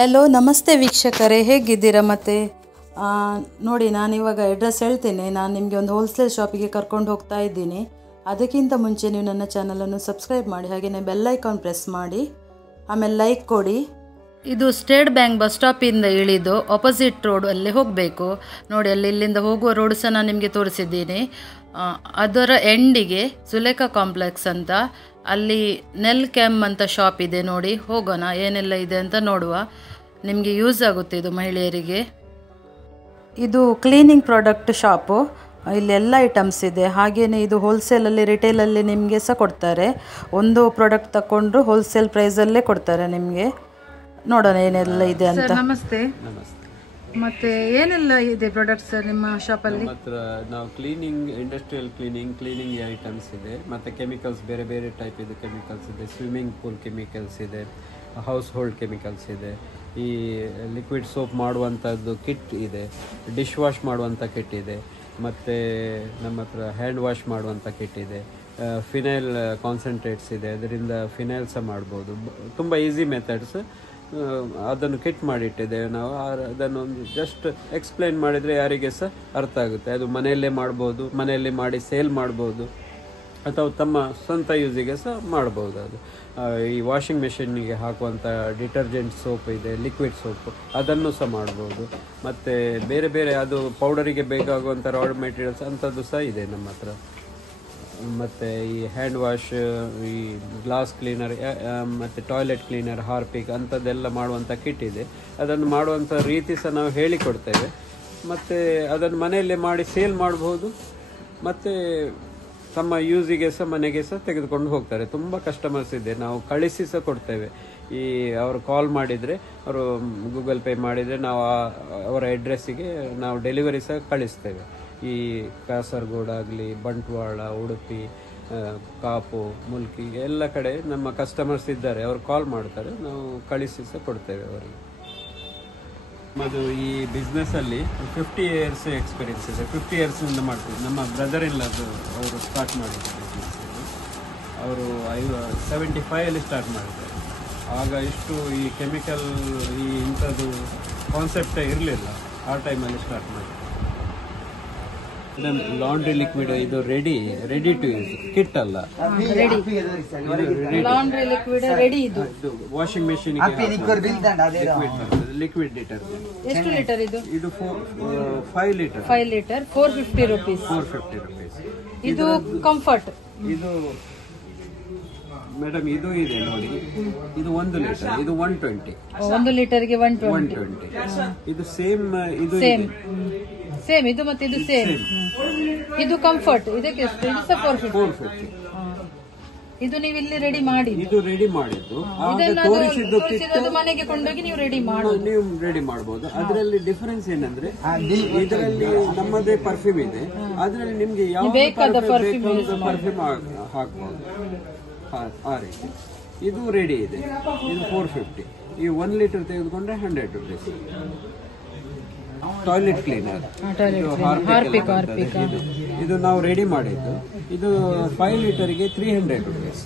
Hello ನಮಸ್ತೆ ವೀಕ್ಷಕರೇ, ಹೇಗಿದ್ದೀರಾ? ಮತ್ತು ನೋಡಿ, ನಾನಿವಾಗ ಅಡ್ರೆಸ್ ಹೇಳ್ತೇನೆ. ನಾನು ನಿಮಗೆ ಒಂದು ಹೋಲ್ಸೇಲ್ ಶಾಪಿಗೆ ಕರ್ಕೊಂಡು ಹೋಗ್ತಾ ಇದ್ದೀನಿ. ಅದಕ್ಕಿಂತ ಮುಂಚೆ ನೀವು ನನ್ನ ಚಾನಲನ್ನು ಸಬ್ಸ್ಕ್ರೈಬ್ ಮಾಡಿ, ಹಾಗೆಯೇ ಬೆಲ್ ಐಕಾನ್ ಪ್ರೆಸ್ ಮಾಡಿ, ಆಮೇಲೆ ಲೈಕ್ ಕೊಡಿ. ಇದು ಸ್ಟೇಟ್ ಬ್ಯಾಂಕ್ ಬಸ್ ಸ್ಟಾಪಿಂದ ಇಳಿದು ಆಪೋಸಿಟ್ ರೋಡಲ್ಲಿ ಹೋಗಬೇಕು. ನೋಡಿ, ಇಲ್ಲಿಂದ ಹೋಗುವ ರೋಡ್ ಸಹ ನಾನು ನಿಮಗೆ ತೋರಿಸಿದ್ದೀನಿ. ಅದರ ಎಂಡಿಗೆ ಸುಲೇಖಾ ಕಾಂಪ್ಲೆಕ್ಸ್ ಅಂತ, ಅಲ್ಲಿ ನೆಲ್ ಕ್ಯಾಮ್ ಅಂತ ಶಾಪ್ ಇದೆ. ನೋಡಿ, ಹೋಗೋಣ, ಏನೆಲ್ಲ ಇದೆ ಅಂತ ನೋಡುವ. ನಿಮಗೆ ಯೂಸ್ ಆಗುತ್ತೆ ಇದು ಮಹಿಳೆಯರಿಗೆ. ಇದು ಕ್ಲೀನಿಂಗ್ ಪ್ರಾಡಕ್ಟ್ ಶಾಪು. ಇಲ್ಲಿ ಎಲ್ಲ ಐಟಮ್ಸ್ ಇದೆ. ಹಾಗೆಯೇ ಇದು ಹೋಲ್ಸೇಲಲ್ಲಿ ರಿಟೇಲಲ್ಲಿ ನಿಮಗೆ ಸಹ ಕೊಡ್ತಾರೆ. ಒಂದು ಪ್ರಾಡಕ್ಟ್ ತಗೊಂಡ್ರು ಹೋಲ್ಸೇಲ್ ಪ್ರೈಸಲ್ಲೇ ಕೊಡ್ತಾರೆ ನಿಮಗೆ. ನೋಡೋಣ ಏನೆಲ್ಲ ಇದೆ ಅಂತ. ನಮಸ್ತೆ. ಮತ್ತೆ ಏನೆಲ್ಲ ಇದೆ ಪ್ರಾಡಕ್ಟ್ಸ್ ನಿಮ್ಮ ಶಾಪಲ್ಲಿ? ನಾವು ಕ್ಲೀನಿಂಗ್, ಇಂಡಸ್ಟ್ರಿಯಲ್ ಕ್ಲೀನಿಂಗ್ ಐಟಮ್ಸ್ ಇದೆ. ಮತ್ತೆ ಕೆಮಿಕಲ್ಸ್ ಬೇರೆ ಬೇರೆ ಟೈಪ್ ಇದೆ. ಕೆಮಿಕಲ್ಸ್ ಇದೆ, ಸ್ವಿಮ್ಮಿಂಗ್ ಪೂಲ್ ಕೆಮಿಕಲ್ಸ್ ಇದೆ, ಹೌಸ್ ಹೋಲ್ಡ್ ಕೆಮಿಕಲ್ಸ್ ಇದೆ, ಈ ಲಿಕ್ವಿಡ್ ಸೋಪ್ ಮಾಡುವಂಥದ್ದು ಕಿಟ್ ಇದೆ, ಡಿಶ್ ವಾಶ್ ಮಾಡುವಂಥ ಕಿಟ್ ಇದೆ, ಮತ್ತು ನಮ್ಮ ಹತ್ರ ಹ್ಯಾಂಡ್ ವಾಶ್ ಮಾಡುವಂಥ ಕಿಟ್ ಇದೆ, ಫಿನೈಲ್ ಕಾನ್ಸಂಟ್ರೇಟ್ಸ್ ಇದೆ, ಅದರಿಂದ ಫಿನೈಲ್ ಸಹ ಮಾಡ್ಬೋದು. ತುಂಬ ಈಸಿ ಮೆಥಡ್ಸ್. ಅದನ್ನು ಕಿಟ್ ಮಾಡಿಟ್ಟಿದ್ದೇವೆ ನಾವು. ಅದನ್ನು ಒಂದು ಜಸ್ಟ್ ಎಕ್ಸ್ಪ್ಲೈನ್ ಮಾಡಿದರೆ ಯಾರಿಗೆ ಸಹ ಅರ್ಥ ಆಗುತ್ತೆ. ಅದು ಮನೆಯಲ್ಲೇ ಮಾಡ್ಬೋದು, ಮನೆಯಲ್ಲಿ ಮಾಡಿ ಸೇಲ್ ಮಾಡ್ಬೋದು, ಅಥವಾ ತಮ್ಮ ಸ್ವಂತ ಯೂಸಿಗೆ ಸಹ ಮಾಡ್ಬೋದು. ಅದು ಈ ವಾಷಿಂಗ್ ಮೆಷಿನ್ನಿಗೆ ಹಾಕುವಂಥ ಡಿಟರ್ಜೆಂಟ್ ಸೋಪ್ ಇದೆ, ಲಿಕ್ವಿಡ್ ಸೋಪು, ಅದನ್ನು ಸಹ ಮಾಡ್ಬೋದು. ಮತ್ತು ಬೇರೆ ಬೇರೆ ಅದು ಪೌಡರಿಗೆ ಬೇಕಾಗುವಂಥ ರಾ ಮೆಟೀರಿಯಲ್ಸ್ ಅಂಥದ್ದು ಸಹ ಇದೆ ನಮ್ಮ ಹತ್ರ. ಮತ್ತು ಈ ಹ್ಯಾಂಡ್ ವಾಶ್, ಈ ಗ್ಲಾಸ್ ಕ್ಲೀನರ್, ಮತ್ತು ಟಾಯ್ಲೆಟ್ ಕ್ಲೀನರ್, ಹಾರ್ಪಿಕ್ ಅಂಥದ್ದೆಲ್ಲ ಮಾಡುವಂಥ ಕಿಟ್ ಇದೆ. ಅದನ್ನು ಮಾಡುವಂಥ ರೀತಿ ಸಹ ನಾವು ಹೇಳಿಕೊಡ್ತೇವೆ. ಮತ್ತು ಅದನ್ನು ಮನೆಯಲ್ಲೇ ಮಾಡಿ ಸೇಲ್ ಮಾಡ್ಬೋದು, ಮತ್ತು ತಮ್ಮ ಯೂಸಿಗೆ ಸಹ ಮನೆಗೆ ಸಹ ತೆಗೆದುಕೊಂಡು ಹೋಗ್ತಾರೆ. ತುಂಬ ಕಸ್ಟಮರ್ಸ್ ಇದೆ. ನಾವು ಕಳಿಸಿ ಸಹ ಕೊಡ್ತೇವೆ. ಈ ಅವರು ಕಾಲ್ ಮಾಡಿದರೆ, ಅವರು ಗೂಗಲ್ ಪೇ ಮಾಡಿದರೆ ನಾವು ಅವರ ಅಡ್ರೆಸ್ಸಿಗೆ ನಾವು ಡೆಲಿವರಿ ಸಹ ಕಳಿಸ್ತೇವೆ. ಈ ಕಾಸರಗೋಡು ಆಗಲಿ, ಬಂಟ್ವಾಳ, ಉಡುಪಿ, ಕಾಪು, ಮುಲ್ಕಿ ಎಲ್ಲ ಕಡೆ ನಮ್ಮ ಕಸ್ಟಮರ್ಸ್ ಇದ್ದಾರೆ. ಅವರು ಕಾಲ್ ಮಾಡ್ತಾರೆ, ನಾವು ಕಳಿಸಿ ಸಹ ಕೊಡ್ತೇವೆ ಅವರಿಗೆ. ಅದು ಈ ಬಿಸ್ನೆಸ್ಸಲ್ಲಿ 50 ಇಯರ್ಸ್ ಎಕ್ಸ್ಪೀರಿಯನ್ಸ್ ಇದೆ. 50 ಇಯರ್ಸಿಂದ ಮಾಡ್ತೀವಿ. ನಮ್ಮ ಬ್ರದರ್ ಇಲ್ಲದು ಅವರು ಸ್ಟಾರ್ಟ್ ಮಾಡಿದ್ದಾರೆ ಬಿಸ್ನೆಸ್ಸಲ್ಲಿ. ಅವರು 75 ಸ್ಟಾರ್ಟ್ ಮಾಡಿದ್ದಾರೆ. ಆಗ ಇಷ್ಟು ಈ ಕೆಮಿಕಲ್, ಈ ಇಂಥದ್ದು ಕಾನ್ಸೆಪ್ಟೇ ಇರಲಿಲ್ಲ. ಆ ಟೈಮಲ್ಲಿ ಸ್ಟಾರ್ಟ್ ಮಾಡಿದ್ದಾರೆ. ಲಾಂಡ್ರಿ ಲಿಕ್ವಿಡ್, ಇದು ರೆಡಿ ಟು ಯೂಸ್ ಕಿಟ್ ಅಲ್ಲ, ಲಾಂಡ್ರಿ ಲಿಕ್ವಿಡ್ ರೆಡಿ. ಇದು ವಾಷಿಂಗ್ ಮೆಷಿನ್ ಲಿಕ್ವಿಡ್ ಡಿಟರ್ಜೆಂಟ್. ಎಷ್ಟು ಲೀಟರ್ ಇದು? ಇದು 5 ಲೀಟರ್. 450 rupees. ಇದು ಕಂಫರ್ಟ್. ಇದು ಮೇಡಮ್ ಇದು ಇದೆ ನೋಡಿ, ಇದು 1 ಲೀಟರ್, ಇದು 120. 1 ಲೀಟರ್ಗೆ 120. ಇದು ಸೇಮ್, ಇದು ಸೇಮ್ ಇದು, ಮತ್ತೆ ಇದು ಸೇಮ್. ಇದು ಕಂಫರ್ಟ್. ಇದಕ್ಕೆ ಎಷ್ಟು? ಇದು ಸಹ 450. ಇದು ನೀವು ಇಲ್ಲಿ ರೆಡಿ ಮಾಡಿ, ಇದು ರೆಡಿ ಮಾಡಿದ್ದು ತೋರಿಸಿದ್ದು ಮನೆಗೆ ಕೊಂಡೋಗಿ ನೀವು ರೆಡಿ ಮಾಡಬಹುದು. ಅದರಲ್ಲಿ ಡಿಫರೆನ್ಸ್ ಏನಂದ್ರೆ, ಇದರಲ್ಲಿ ನಮ್ಮದೇ ಪರ್ಫ್ಯೂಮ್ ಇದೆ. ಅದರಲ್ಲಿ ನಿಮ್ಗೆ ಯಾವ ಬೇಕಾದ ಪರ್ಫ್ಯೂಮ್ ಹಾಕಬಹುದು. ಆ ರೀತಿ ಇದು ರೆಡಿ ಇದೆ. ಇದು 450. ಈ 1 ಲೀಟರ್ ತೆಗೆದುಕೊಂಡ್ರೆ 100 rupees. ಟಾಯ್ಲೆಟ್ ಕ್ಲೀನರ್, ಇದು ನಾವು ರೆಡಿ ಮಾಡಿದ್ದು. ಇದು 5 ಲೀಟರ್ಗೆ 300 rupees.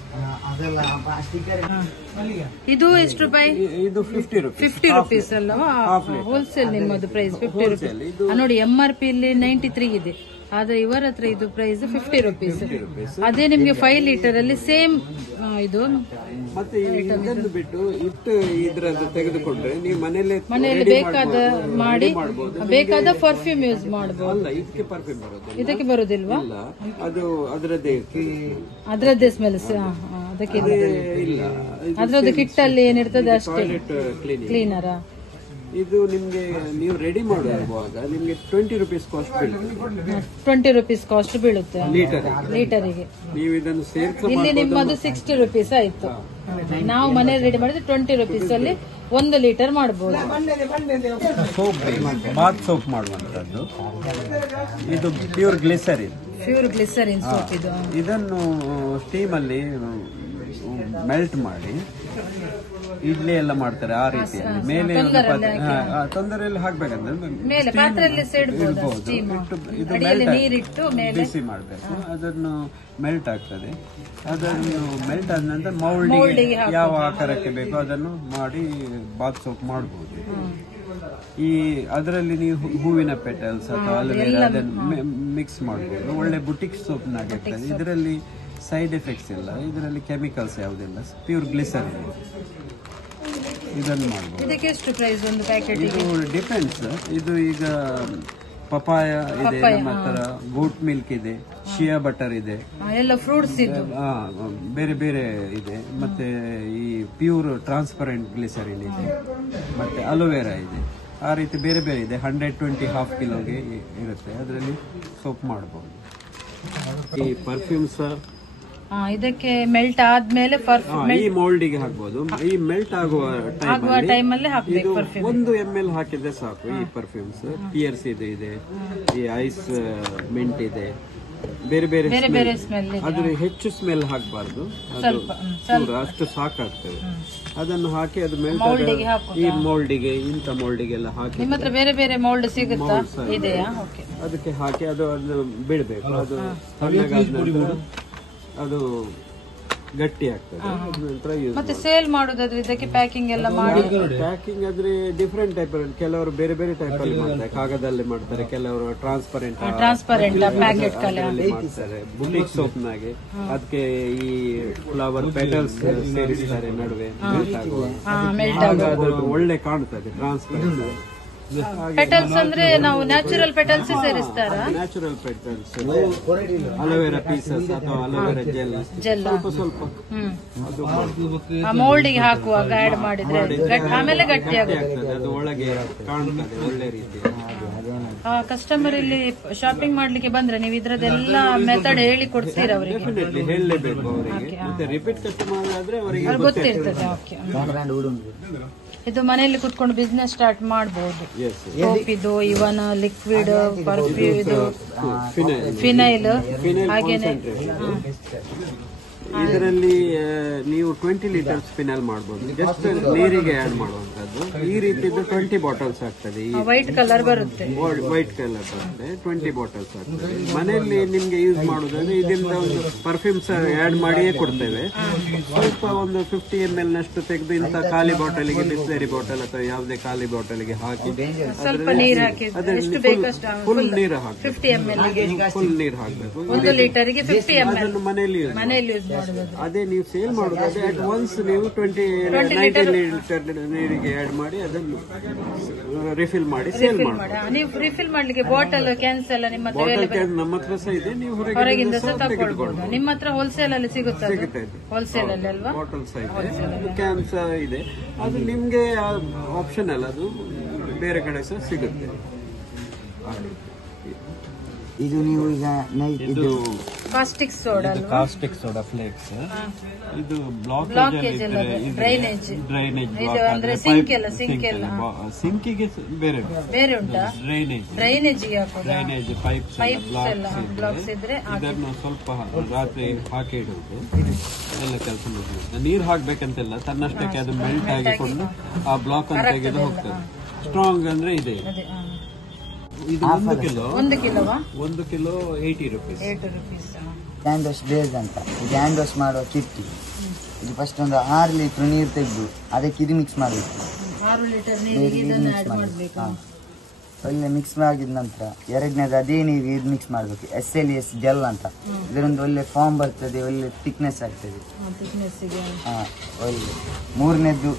ಇದು ಎಷ್ಟು ರೂಪಾಯಿ? ಇದು 50 rupees ಅಲ್ಲವಾ? ಹೋಲ್ಸೇಲ್ ನಿಮ್ಮದು ಪ್ರೈಸ್ 50 rupees. ನೋಡಿ, MRP ಇಲ್ಲಿ 93 ಇದೆ, ಆದ್ರೆ ಇವರ ಹತ್ರ ಇದು ಪ್ರೈಸ್ 50 rupees. ಅದೇ ನಿಮ್ಗೆ 5 ಲೀಟರ್ ಅಲ್ಲಿ ಸೇಮ್ ಇದು. ಮತ್ತೆ ಇದನ್ನು ಬಿಟ್ಟು ಇದ್ರದ್ದು ತೆಗೆದುಕೊಂಡ್ರೆ ನೀವು ಮನೆಯಲ್ಲಿ ಬೇಕಾದ ಮಾಡಿ ಬೇಕಾದ ಪರ್ಫ್ಯೂಮ್ ಯೂಸ್ ಮಾಡಬಹುದು. ಇದಕ್ಕೆ ಪರ್ಫ್ಯೂಮ್ ಬರೋದಿಲ್ಲ. ಇದಕ್ಕೆ ಬರೋದಿಲ್ವಾ? ಅದು ಅದರದ್ದೇ ಸ್ಮೆಲ್. ಅದಕ್ಕೆ ಇಲ್ಲ, ಅದ್ರದ್ದು ಕಿಟ್ ಅಲ್ಲಿ ಏನಿರ್ತದೆ ಅಷ್ಟೇ. ಕ್ಲೀನರಾ? ಇದು ನಿಮ್ಗೆ ನೀವು ರೆಡಿ ಮಾಡುವಾಗ ನಿಮ್ಗೆ 20 rupees ಕಾಸ್ಟ್ ಬೀಳುತ್ತೆ. 20 rupees ಕಾಸ್ಟ್ ಬೀಳುತ್ತೆ ಲೀಟರಿಗೆ. ನೀವು ಇದನ್ನು ಸೇರ್ಕೊಂಡು ಇಲ್ಲಿ ನಿಮ್ಮದು 60 rupees ಆಯ್ತು. ನಾವು ಮನೆಯಲ್ಲಿ ರೆಡಿ ಮಾಡಿದ್ರೆ 20 rupees ಅಲ್ಲಿ 1 ಲೀಟರ್ ಮಾಡಬಹುದು. ಸೋಪ್, ಬಾತ್ ಸೋಪ್ ಮಾಡುವಂತದ್ದು. ಇದು ಪ್ಯೂರ್ ಗ್ಲಿಸರಿನ್ ಸೋಪ್. ಇದು ಇದನ್ನು ಸ್ಟೀಮ್ ಅಲ್ಲಿ ಮೆಲ್ಟ್ ಮಾಡಿ ಇಡ್ಲಿ ಎಲ್ಲ ಮಾಡ್ತಾರೆ ಆ ರೀತಿಯಲ್ಲಿ. ಮೇಲೆ ತೊಂದರೆಯಲ್ಲಿ ಹಾಕ್ಬೇಕಂದ್ರೆ ಇಡ್ಬೋದು. ಇದು ಮೆಲ್ಟ್ ಬಿಸಿ ಮಾಡಬೇಕು. ಅದನ್ನು ಮೆಲ್ಟ್ ಆಗ್ತದೆ. ಅದನ್ನು ಮೆಲ್ಟ್ ಆದ ನಂತರ ಮೌಲ್ಡಿಗೆ ಯಾವ ಆಕಾರಕ್ಕೆ ಬೇಕೋ ಅದನ್ನು ಮಾಡಿ ಬಾತ್ ಸೋಪ್ ಮಾಡಬಹುದು. ಈ ಅದರಲ್ಲಿ ನೀವು ಹೂವಿನ ಪೆಟಲ್ಸ್ ಅಥವಾ ಅಲೋವೆರಾ ಅದನ್ನು ಮಿಕ್ಸ್ ಮಾಡಬಹುದು. ಒಳ್ಳೆ ಬುಟಿಕ್ ಸೋಪ್ ನಾಗಿರ್ತದೆ. ಇದರಲ್ಲಿ ಸೈಡ್ ಎಫೆಕ್ಟ್ಸ್ ಇಲ್ಲ, ಇದರಲ್ಲಿ ಕೆಮಿಕಲ್ಸ್ ಯಾವುದಿಲ್ಲ, ಪ್ಯೂರ್ ಗ್ಲಿಸರಿನ್. ಇದನ್ನು ಮಾಡಬಹುದು. ಇದು ಡಿಪೆಂಡ್ಸ್. ಇದು ಈಗ ಪಪಾಯ ಇದೆ, ನಮ್ಮ ಹತ್ರ ಗೋಟ್ ಮಿಲ್ಕ್ ಇದೆ, ಶಿಯಾ ಬಟರ್ ಇದೆ, ಬೇರೆ ಬೇರೆ ಇದೆ. ಮತ್ತೆ ಈ ಪ್ಯೂರ್ ಟ್ರಾನ್ಸ್ಪರೆಂಟ್ ಗ್ಲಿಸರಿನ್ ಇದೆ, ಮತ್ತೆ ಅಲೋವೆರಾ ಇದೆ. ಆ ರೀತಿ ಬೇರೆ ಬೇರೆ ಇದೆ. 120 ಹಾಫ್ ಕಿಲೋಗೆ ಇರುತ್ತೆ. ಅದರಲ್ಲಿ ಸೋಪ್ ಮಾಡಬಹುದು. ಈ ಪರ್ಫ್ಯೂಮ್ಸ್ ಇದಕ್ಕೆ ಮೆಲ್ಟ್ ಆದ್ಮೇಲೆ ಈ ಮೌಲ್ಡಿಗೆ ಹಾಕ್ಬಹುದು. ಈ ಮೆಲ್ಟ್ ಆಗುವ ಟೈಮಲ್ಲಿ ಇದು 1 ml ಹಾಕಿದ್ರೆ ಸಾಕು. ಈ ಪರ್ಫ್ಯೂಮ್ಸ್ ಪಿಯರ್ಸ್ ಇದೆ, ಈ ಐಸ್ ಮಿಂಟ್ ಇದೆ, ಬೇರೆ ಬೇರೆ ಸ್ಮೆಲ್. ಅದ್ರ ಹೆಚ್ಚು ಸ್ಮೆಲ್ ಹಾಕಬಾರ್ದು, ಅದು ಅಷ್ಟು ಸಾಕಾಗ್ತದೆ. ಅದನ್ನು ಹಾಕಿ ಅದು ಮೆಲ್ಟ್ ಈ ಮೌಲ್ಡಿಗೆ, ಇಂಥ ಮೌಲ್ಡಿಗೆಲ್ಲ ಹಾಕಿ ಬೇರೆ ಬೇರೆ ಮೌಲ್ಡ್ ಸಿಗುತ್ತಾ ಅದಕ್ಕೆ ಹಾಕಿ ಅದು ಬಿಡಬೇಕು. ಅದು ತಣ್ಣಗಾದ ನಂತರ ಅದು ಗಟ್ಟಿ ಆಗ್ತದೆ. ಮತ್ತೆ ಸೇಲ್ ಮಾಡೋದಾದ್ರೆ ಇದಕ್ಕೆ ಪ್ಯಾಕಿಂಗ್ ಎಲ್ಲ ಮಾಡಿ. ಪ್ಯಾಕಿಂಗ್ ಆದ್ರೆ ಡಿಫ್ರೆಂಟ್ ಟೈಪ್. ಕೆಲವರು ಬೇರೆ ಬೇರೆ ಟೈಪ್ ಅಲ್ಲಿ ಮಾಡ್ತಾರೆ. ಕಾಗದಲ್ಲಿ ಮಾಡ್ತಾರೆ, ಕೆಲವರು ಟ್ರಾನ್ಸ್ಪರೆಂಟ್ ಪ್ಯಾಕೆಟ್ ಮಾಡ್ತಾರೆ. ಬುಟಿಕ್ ಸೋಪ್ ನಾಗೆ ಅದಕ್ಕೆ ಈ ಫ್ಲವರ್ ಪೆಟಲ್ಸ್ ಸೇರಿಸ್ತಾರೆ ನಡುವೆ, ಅದು ಒಳ್ಳೆ ಕಾಣ್ತದೆ ಟ್ರಾನ್ಸ್ಪರೆಂಟ್. ಪೆಟಲ್ಸ್ ಅಂದ್ರೆ ನಾವು ನ್ಯಾಚುರಲ್ ಪೆಟಲ್ಸ್ ಸೇರಿಸ್ತಾರ. ನ್ಯಾಚುರಲ್ ಪೆಟಲ್ಸ್, ಅಲೋವೆರಾ ಪೀಸಸ್ ಅಥವಾ ಅಲೋವೆರಾ ಜೆಲ್ ಸ್ವಲ್ಪ ಮೌಲ್ಡಿಗೆ ಹಾಕುವಾಗ ಆಡ್ ಮಾಡಿದ್ರೆ ಆಮೇಲೆ ಗಟ್ಟಿ ಆಗುತ್ತೆ. ಅದು ಒಳಗೆ ಕಾಣ್ತದೆ ಒಳ್ಳೆ ರೀತಿ. ಕಸ್ಟಮರ್ ಇಲ್ಲಿ ಶಾಪಿಂಗ್ ಮಾಡ್ಲಿಕ್ಕೆ ಬಂದ್ರೆ ನೀವು ಇದ್ರದೆಲ್ಲ ಮೆಥಡ್ ಹೇಳಿ ಕೊಡ್ತೀರಾ ಅವರಿಗೆ? ಡೆಫಿನೆಟ್ಲಿ ಹೇಳಲೇಬೇಕು ಅವರಿಗೆ. ಮತ್ತೆ ರಿಪೀಟ್ ಕಸ್ಟಮರ್ ಆದ್ರೆ ಅವರಿಗೆ ಗೊತ್ತಿರ್ತದೆ. ಇದು ಮನೆಯಲ್ಲಿ ಕುತ್ಕೊಂಡು ಬಿಸ್ನೆಸ್ ಸ್ಟಾರ್ಟ್ ಮಾಡಬಹುದು. ಸೋಪ್ ಇದು, ಇವನ್ ಲಿಕ್ವಿಡ್, ಪರ್ಫ್ಯೂಮ್, ಇದು ಫಿನೈಲ್, ಹಾಗೇನೆ ಇದರಲ್ಲಿ ನೀವು 20 ಲೀಟರ್ಸ್ ಫಿನೈಲ್ ಮಾಡಬಹುದು. ಜಸ್ಟ್ ನೀರಿಗೆ ಆಡ್ ಮಾಡುವಂತದ್ದು. ಈ ರೀತಿದ್ದು 20 ಬಾಟಲ್ಸ್ ಆಗ್ತದೆ. ವೈಟ್ ಕಲರ್ ಬರುತ್ತೆ. 20 ಬಾಟಲ್ಸ್ ಆಗ್ತದೆ. ಮನೆಯಲ್ಲಿ ನಿಮ್ಗೆ ಯೂಸ್ ಮಾಡುದಾದ್ರೆ ಇದರಿಂದ ಒಂದು ಪರ್ಫ್ಯೂಮ್ಸ್ ಆಡ್ ಮಾಡಿಯೇ ಕೊಡ್ತೇವೆ. ಸ್ವಲ್ಪ ಒಂದು 50 ml ನಷ್ಟು ತೆಗೆದು ಇಂಥ ಖಾಲಿ ಬಾಟಲಿಗೆ, ಬಿಸ್ಲೇರಿ ಬಾಟಲ್ ಅಥವಾ ಯಾವುದೇ ಖಾಲಿ ಬಾಟಲಿಗೆ ಹಾಕಿ ಸ್ವಲ್ಪ ನೀರು ಹಾಕಿ ಫುಲ್ ನೀರು ಹಾಕಿ ಫುಲ್ ನೀರು ಹಾಕಬೇಕು. 1 ಲೀಟರ್ಗೆ 50 ml ಅದನ್ನು ಮನೆಯಲ್ಲಿ ಯೂಸ್. ಅದೇ ನೀವು ಸೇಲ್ ಮಾಡೋದಾದ್ರೆ ಅಟ್ ಒನ್ಸ್ ನೀವು 19 ಲೀಟರ್ ನೀರಿಗೆ ಆಡ್ ಮಾಡಿ ಅದನ್ನು ರಿಫಿಲ್ ಮಾಡಿ ಸೇಲ್ ಮಾಡಿ. ನೀವು ರಿಫಿಲ್ ಮಾಡ್ಲಿಕ್ಕೆ ಬಾಟಲ್ ಕ್ಯಾನ್ಸ್ ಎಲ್ಲ ನಿಮ್ಮ ಹತ್ರ ಸಹ ಇದೆ. ನೀವು ಹೊರಗಿಂದ ಸಹ ತಗೊಳ್ಬಹುದು. ನಿಮ್ಮ ಹತ್ರ ಹೋಲ್ಸೇಲ್ ಅಲ್ಲಿ ಸಿಗುತ್ತೆ. ಹೋಲ್ಸೇಲ್ ಅಲ್ಲಿ ಅಲ್ವಾ? ಬಾಟಲ್ ಸಹ ಇದೆ, ಕ್ಯಾನ್ಸ್ ಇದೆ. ಅದು ನಿಮ್ಗೆ ಆಪ್ಷನ್ ಅಲ್ಲ, ಅದು ಬೇರೆ ಕಡೆ ಸಹ ಸಿಗುತ್ತೆ. ಇದು ನೀವು ಈಗ ಇದು ಕಾಸ್ಟಿಕ್ ಸೋಡಾ ಫ್ಲೇಕ್ಸ್. ಇದು ಬ್ಲಾಕೇಜ್ ಡ್ರೈನೇಜ್ ಅಂದ್ರೆ ಸಿಂಕಿಗೆ ಬೇರೆ ಉಂಟಾ? ಡ್ರೈನೇಜ್ ಪೈಪ್ಸ್ ಬ್ಲಾಕ್ಸ್ ಇದ್ರೆ ಇದನ್ನು ಸ್ವಲ್ಪ ರಾತ್ರಿ ಹಾಕಿ ಇಡುವುದು. ಎಲ್ಲ ಕೆಲಸ ಮಾಡ್ಬೋದು. ನೀರು ಹಾಕ್ಬೇಕಂತೆಲ್ಲ, ತನ್ನಷ್ಟಕ್ಕೆ ಅದು ಮೆಲ್ಟ್ ಆಗಿಕೊಂಡು ಆ ಬ್ಲಾಕ್ ಅಂತ ತೆಗೆದು ಹೋಗ್ತದೆ. ಸ್ಟ್ರಾಂಗ್ ಅಂದ್ರೆ ಇದೆ. ಇದು 1 kilo 80 rupees. Hand wash base ಅಂತ. ಇದು ಹ್ಯಾಂಡ್ ವಾಶ್ ಮಾಡುವ ಕಿಟ್ಟಿ. ಇದು ಫಸ್ಟ್ ಒಂದು 6 ಲೀಟರ್ ನೀರು ತೆಗೆದು ಅದಕ್ಕೆ ಇದು ಮಿಕ್ಸ್ ಮಾಡಬೇಕು. 6 ಲೀಟರ್ ನೀರಿಗೆ ಒಳ್ಳೆ ಮಿಕ್ಸ್ ಆಗಿದ ನಂತರ ಎರಡನೇದು ಅದೇ ನೀರಿಗೆ ಇದು ಮಿಕ್ಸ್ ಮಾಡಬೇಕು. SLS ಜೆಲ್ ಅಂತ. ಇದರೊಂದು ಒಳ್ಳೆ ಫಾರ್ಮ್ ಬರ್ತದೆ, ಒಳ್ಳೆ ಥಿಕ್ನೆಸ್ ಆಗ್ತದೆ. ಒಳ್ಳೆ. ಮೂರನೇದು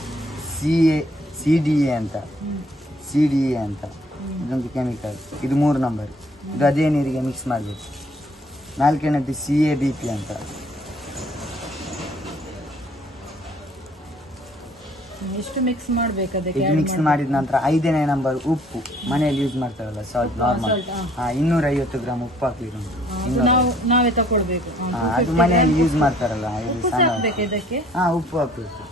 CDA ಅಂತ. ಇದೊಂದು ಕೆಮಿಕಲ್. ಇದು 3 ನಂಬರ್. ಇದು ಅದೇ ನೀರಿಗೆ ಮಿಕ್ಸ್ ಮಾಡಬೇಕು. 4ನೇದು CABP ಅಂತ. ಇದು ಮಿಕ್ಸ್ ಮಾಡಿದ ನಂತರ 5ನೇ ನಂಬರ್ ಉಪ್ಪು. ಮನೆಯಲ್ಲಿ ಯೂಸ್ ಮಾಡ್ತಾರಲ್ಲ, ಸಾಲ್ಟ್ ನಾರ್ಮಲ್. 250 ಗ್ರಾಮ್ ಉಪ್ಪು ಹಾಕಲಿಕ್ಕೆ ಉಂಟು. ಅದು ಮನೆಯಲ್ಲಿ ಯೂಸ್ ಮಾಡ್ತಾರಲ್ಲ, ಉಪ್ಪು ಹಾಕಬೇಕು.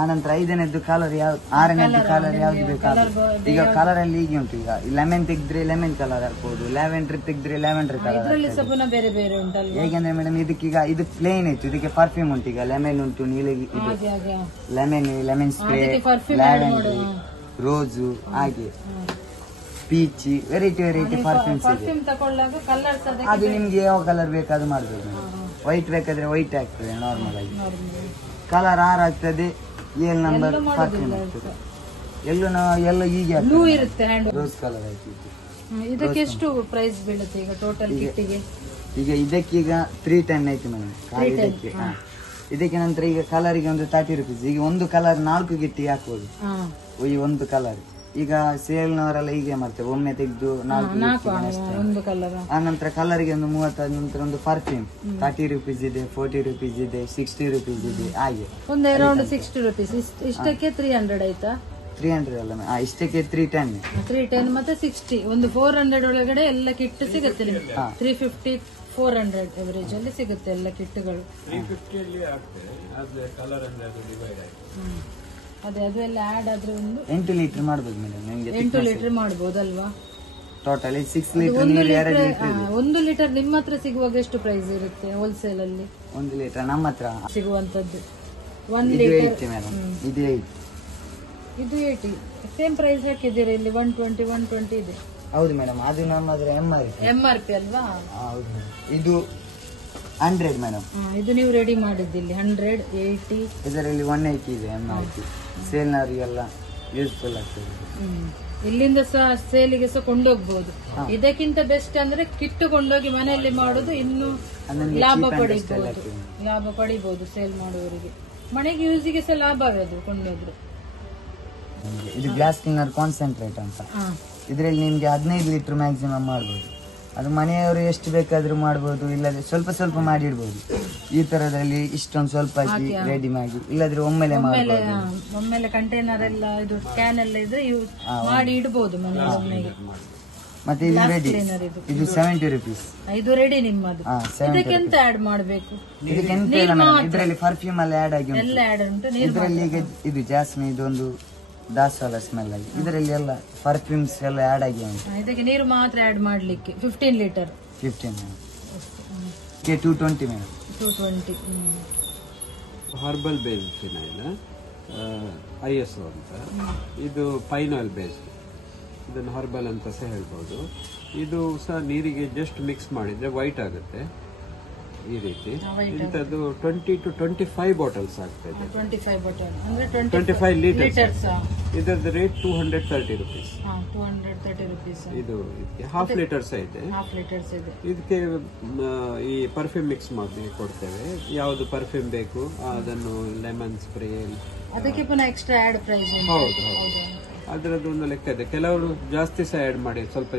ಆನಂತರ 5ನೇದ್ದು ಕಲರ್ ಯಾವ್ದು, 6ನೇದ್ದು ಕಲರ್ ಯಾವ್ದು ಬೇಕಾಗುತ್ತೆ. ಈಗ ಕಲರ್ ಅಲ್ಲಿ ಹೀಗೆ ಉಂಟು. ಈಗ ಲೆಮನ್ ತೆಗೆದ್ರೆ ಲೆಮನ್ ಕಲರ್ ಹಾಕ್ಬೋದು, ಲ್ಯಾವೆಂಡರ್ ತೆಗೆದ್ರೆ ಲ್ಯಾವೆಂಡರ್ ಕಲರ್. ಬೇರೆ ಬೇರೆ ಉಂಟಲ್ಲ. ಹೇಗೆಂದ್ರೆ ಮೇಡಮ್ ಇದಕ್ಕೀಗ ಇದು ಪ್ಲೇನ್ ಇತ್ತು, ಇದಕ್ಕೆ ಪರ್ಫ್ಯೂಮ್ ಉಂಟು. ಈಗ ಲೆಮನ್ ಉಂಟು, ನೀಲಿಗೆ ಇದು ಲೆಮನ್ ಸ್ಪ್ರೇ, ಲ್ಯಾವೆಂಡರ್, ರೋಸು, ಹಾಗೆ ಪೀಚ್, ವೆರೈಟಿ ಪರ್ಫ್ಯೂಮ್ಸ್ ಇದೆ. ಅದು ನಿಮ್ಗೆ ಯಾವ ಕಲರ್ ಬೇಕಾದ್ರೂ ಮಾಡ್ಬೋದು. ವೈಟ್ ಬೇಕಾದ್ರೆ ವೈಟ್ ಆಗ್ತದೆ ನಾರ್ಮಲ್ ಆಗಿ. ಕಲರ್ 6 ಆಗ್ತದೆ, 7 ನಂಬರ್ ಪರ್ಫ್ಯೂಮ್ ಆಗ್ತದೆ. ಎಲ್ಲೋ ಹೀಗೆ ರೋಸ್ ಕಲರ್ ಆಗ್ತದೆ. ಇದಕ್ಕೆ ಎಷ್ಟು ಪ್ರೈಸ್ ಬೀಳುತ್ತೆ ಈಗ ಟೋಟಲ್ ಕಿಟ್ಟಿಗೆ? ಈಗ ಇದಕ್ಕೀಗ 310 ಆಯ್ತು ಮೇಡಮ್. ಇದಕ್ಕೆ ನಂತರ ಈಗ ಕಲರಿಗೆ ಒಂದು 30 ರುಪೀಸ್. ಈಗ ಒಂದು ಕಲರ್ 4 ಗಿಟ್ಟಿ ಹಾಕ್ಬೋದು ಈ ಒಂದು ಕಲರ್. ಈಗ ಸೇಲ್ನವರೆಲ್ಲ ಹೀಗೆ ಮಾಡ್ತೇವೆ, ಒಮ್ಮೆ ತೆಗೆದು 4 ಆ ನಂತರ ಕಲರ್ಗೆ ಒಂದು 30. ನಂತರ ಒಂದು ಪರ್ಫ್ಯೂಮ್ 30 ರುಪೀಸ್ ಇದೆ, 40 ರುಪೀಸ್ ಇದೆ, 60 ರುಪೀಸ್ ಇದೆ. ಹಾಗೆ ಒಂದು ಅರೌಂಡ್ 60 ರುಪೀಸ್. ಇಷ್ಟಕ್ಕೆ 300 ಆಯ್ತಾ? 300 ಅಲ್ಲ, ಇಷ್ಟಕ್ಕೆ 310 ಮತ್ತೆ 60. ಒಂದು 400 ಒಳಗಡೆ ಎಲ್ಲ ಕಿಟ್ ಸಿಗುತ್ತೆ ನಿಮ್ಗೆ. 350 400 ಎವರೇಜ್ ಅಲ್ಲಿ ಸಿಗುತ್ತೆ ಎಲ್ಲ ಕಿಟ್ಗಳು. 350 ಅಲ್ಲಿ ಆಗ್ತದೆ. ಅದೇ ಕಲರ್ ಅಂದ್ರೆ ಅದು ಡಿವೈಡ್ ಆಯ್ತು. ಅದೇ ಅದು ಎಲ್ಲ ಆಡ್ ಆದ್ರೆ ಒಂದು 8 ಲೀಟರ್ ಮಾಡ್ಬೋದು ಮೇಡಮ್. ನಿಮಗೆ 8 ಲೀಟರ್ ಮಾಡ್ಬೋದಲ್ವಾ? ಟೋಟಲ್ 6 ಲೀಟರ್ ನೀರು 2 ಲೀಟರ್. 1 ಲೀಟರ್ ನಿಮ್ಮ ಹತ್ರ ಸಿಗುವಾಗ ಎಷ್ಟು ಪ್ರೈಸ್ ಇರುತ್ತೆ ಹೋಲ್ಸೇಲ್ ಅಲ್ಲಿ? 1 ಲೀಟರ್ ನಮ್ಮ ಹತ್ರ ಸಿಗುವಂತದ್ದು 1 ಇದು ಲೀಟರ್ 80 ಮೇಡಮ್. ಇದು 80. ಇದು 80 ಸೇಮ್ ಪ್ರೈಸ್ ಹಾಕಿದ್ದೀರಾ ಇಲ್ಲಿ? 120 120 ಇದೆ. ಹೌದು ಮೇಡಮ್, ಅದು ನಮ್ಮದ್ರ MRP ಅಲ್ವಾ? ಹೌದು. ಇದು 100 ಮೇಡಮ್. ಇದು ನೀವು ರೆಡಿ ಮಾಡಿದ್ದಿಲ್ಲಿ 100 80. ಇದರಲ್ಲಿ 180 ಇದೆ MRP. ಸೇಲ್ನವರಿಗೆಲ್ಲ ಯೂಸ್ಫುಲ್ ಆಗ್ತದೆ. ಇಲ್ಲಿಂದ ಸಹ ಸೇಲಿಗೆ ಸಹ ಕೊಂಡೋಗ್ಬಹುದು. ಇದಕ್ಕಿಂತ ಬೆಸ್ಟ್ ಅಂದ್ರೆ ಕಿಟ್ಟು ಕೊಂಡೋಗಿ ಮನೆಯಲ್ಲಿ ಮಾಡೋದು ಇನ್ನೂ ಲಾಭ ಪಡಿಬಹುದು ಸೇಲ್ ಮಾಡುವವರಿಗೆ. ಮನೆಗೆ ಯೂಸಿಗೆ ಸಹ ಲಾಭವೇ ಅದು ಕೊಂಡೋದ್ರೆ. ಇದು ಗ್ಲಾಸ್ ಕ್ಲೀನರ್ ಕಾನ್ಸಂಟ್ರೇಟ್ ಅಂತ. ಇದರಲ್ಲಿ ನಿಮ್ಗೆ 15 ಲೀಟರ್ ಮ್ಯಾಕ್ಸಿಮಮ್ ಮಾಡ್ಬೋದು. ಅದು ಮನೆಯವರು ಎಷ್ಟು ಬೇಕಾದ್ರೂ ಮಾಡ್ಬೋದು, ಇಲ್ಲದ್ರೆ ಸ್ವಲ್ಪ ಮಾಡಿಡ್ಬೋದು. ಈ ತರದಲ್ಲಿ ಇಷ್ಟೊಂದು ಸ್ವಲ್ಪ ಹಾಕಿ ರೆಡಿ ಮಾಡಿ, ಇಲ್ಲದ್ರೆ ಒಮ್ಮೆಲೆ ಮಾಡ್ಬೋದು. ಒಮ್ಮೆಲೆ ಕಂಟೈನರ್ ಎಲ್ಲ ಇದು ಕ್ಯಾನ್ ಎಲ್ಲ ಇದ್ರೆ ಮಾಡಿ ಇಡಬಹುದು ಮನೆಗೆ. ಮತ್ತೆ ಇದು ರೆಡಿ, ಇದು 70 ರುಪೀಸ್. ಇದು ರೆಡಿ ನಿಮ್ಮದು. ಇದಕ್ಕೆ ಎಂತ ಆಡ್ ಮಾಡಬೇಕು? ಇದಕ್ಕೆ ಎಂತ ಇಲ್ಲ ಮೇಡಮ್, ಇದರಲ್ಲಿ ಪರ್ಫ್ಯೂಮ್ ಎಲ್ಲ ಆಡ್ ಆಗಿ ಎಲ್ಲ ಆಡ್ ಉಂಟು. ಇದರಲ್ಲಿ ಈಗ ಇದು ಜಾಸ್ಮಿನ್, ಇದೊಂದು ದಾಸವಾಳ ಸ್ಮೆಲ್ ಆಗಿ, ಇದರಲ್ಲಿ ಎಲ್ಲ ಪರ್ಫ್ಯೂಮ್ಸ್ ಎಲ್ಲ ಆಡ್ ಆಗಿ ಉಂಟು. ಇದಕ್ಕೆ ನೀರು ಮಾತ್ರ ಆಡ್ ಮಾಡ್ಲಿಕ್ಕೆ 15 litre 15 220 madam. 220. Herbal base phenyl ISO ಅಂತ. ಇದು ಪೈನ್ ಆಯಿಲ್ ಬೇಸ್, ಇದನ್ನು ಹರ್ಬಲ್ ಅಂತ ಸಹ ಹೇಳ್ಬೋದು. ಇದು ಸಹ ನೀರಿಗೆ ಜಸ್ಟ್ ಮಿಕ್ಸ್ ಮಾಡಿದ್ರೆ ವೈಟ್ ಆಗುತ್ತೆ ಈ ರೀತಿ. ಇಂಥದ್ದು 20 to 25 ಬಾಟಲ್ಸ್ ಆಗ್ತದೆ. 25 ಲೀಟರ್ಸ್. ಇದರದ್ದು ರೇಟ್ 230 ರುಪೀಸ್. 230 ರುಪೀಸ್. ಇದು ಹಾಫ್ ಲೀಟರ್ಸ್ ಇದೆ. ಇದಕ್ಕೆ ಈ ಪರ್ಫ್ಯೂಮ್ ಮಿಕ್ಸ್ ಮಾಡಿ ಕೊಡ್ತೇವೆ. ಯಾವುದು ಪರ್ಫ್ಯೂಮ್ ಬೇಕು ಅದನ್ನು ಲೆಮನ್ ಸ್ಪ್ರೇ, ಅದಕ್ಕೆ ಪುನಃ ಎಕ್ಸ್ಟ್ರಾ ಆಡ್ ಪ್ರೈಸ್. ಹೌದು, ಅದರದ್ದು ಒಂದು ಲೆಕ್ಕ ಇದೆ. ಕೆಲವರು ಜಾಸ್ತಿ ಸಹ ಆಡ್ ಮಾಡಿ, ಸ್ವಲ್ಪ